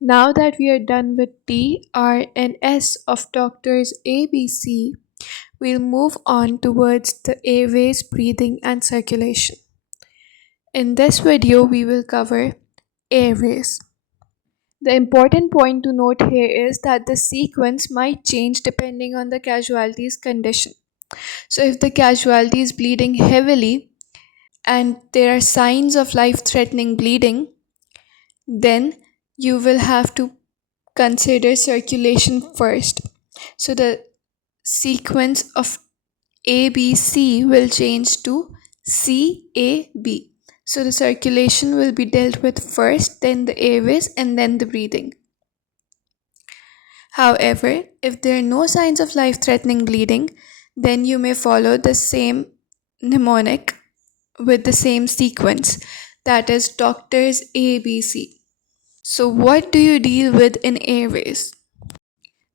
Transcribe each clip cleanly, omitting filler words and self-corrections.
Now that we are done with T, R, and S of doctors ABC, we'll move on towards the airways, breathing, and circulation. In this video, we will cover airways. The important point to note here is that the sequence might change depending on the casualty's condition. So, if the casualty is bleeding heavily and there are signs of life threatening bleeding, then you will have to consider circulation first. So, the sequence of ABC will change to CAB. So the circulation will be dealt with first, then the airways, and then the breathing. However, if there are no signs of life threatening bleeding, then you may follow the same mnemonic with the same sequence, that is doctors ABC. So, what do you deal with in airways?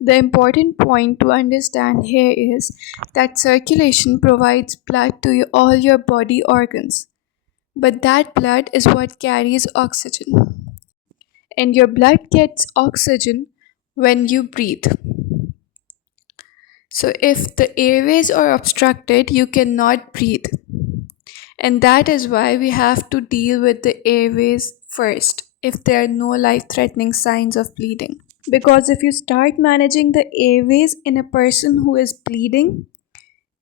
The important point to understand here is that circulation provides blood to all your body organs, but that blood is what carries oxygen. And your blood gets oxygen when you breathe. So, if the airways are obstructed, you cannot breathe. And that is why we have to deal with the airways first if there are no life threatening signs of bleeding. Because if you start managing the airways in a person who is bleeding,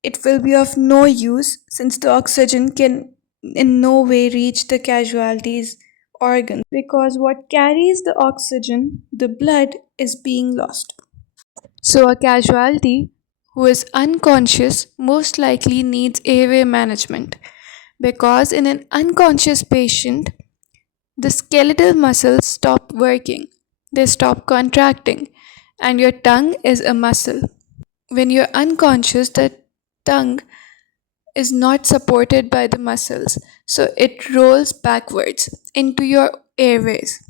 it will be of no use since the oxygen can in no way reach the casualty's organs because what carries the oxygen, the blood, is being lost. So, a casualty who is unconscious most likely needs airway management because in an unconscious patient, the skeletal muscles stop working, they stop contracting, and your tongue is a muscle. When you're unconscious, the tongue is not supported by the muscles, so it rolls backwards into your airways,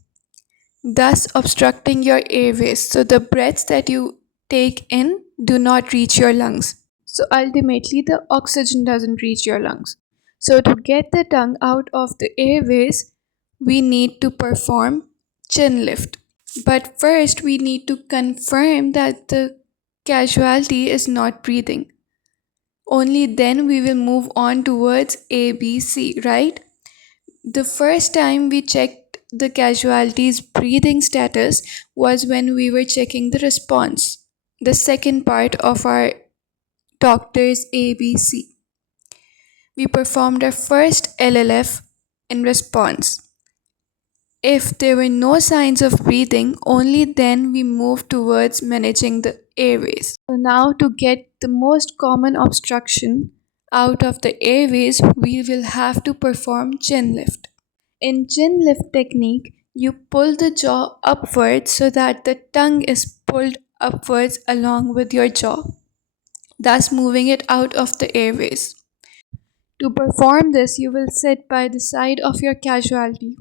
thus obstructing your airways. So the breaths that you take in do not reach your lungs. So ultimately, the oxygen doesn't reach your lungs. So to get the tongue out of the airways, we need to perform chin lift. But first, we need to confirm that the casualty is not breathing. Only then we will move on towards ABC, right? The first time we checked the casualty's breathing status was when we were checking the response, the second part of our doctor's ABC. We performed our first LLF in response. If there were no signs of breathing, only then we moved towards managing the airways. So now to get the most common obstruction out of the airways, we will have to perform chin lift. In chin lift technique, you pull the jaw upwards so that the tongue is pulled upwards along with your jaw, thus moving it out of the airways. To perform this, you will sit by the side of your casualty.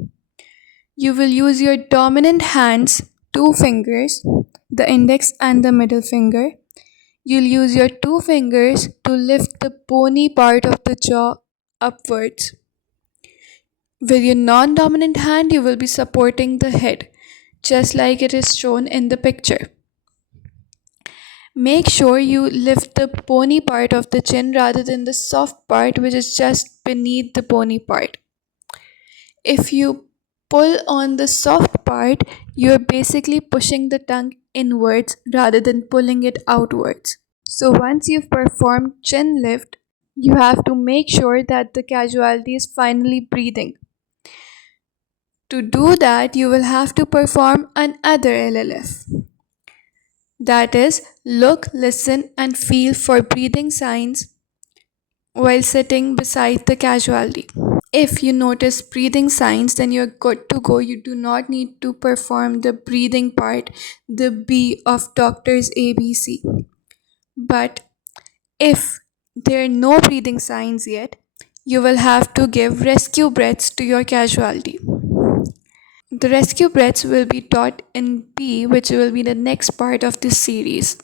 You will use your dominant hands, two fingers, the index and the middle finger. You'll use your two fingers to lift the bony part of the jaw upwards. With your non dominant hand, you will be supporting the head, just like it is shown in the picture. Make sure you lift the bony part of the chin rather than the soft part, which is just beneath the bony part. If you pull on the soft part, you're basically pushing the tongue inwards rather than pulling it outwards. So once you've performed chin lift, you have to make sure that the casualty is finally breathing. To do that, you will have to perform another LLF. That is, look, listen, and feel for breathing signs while sitting beside the casualty. If you notice breathing signs, then you're good to go. You do not need to perform the breathing part, the B of doctor's ABC. But if there are no breathing signs yet, you will have to give rescue breaths to your casualty. The rescue breaths will be taught in B, which will be the next part of this series.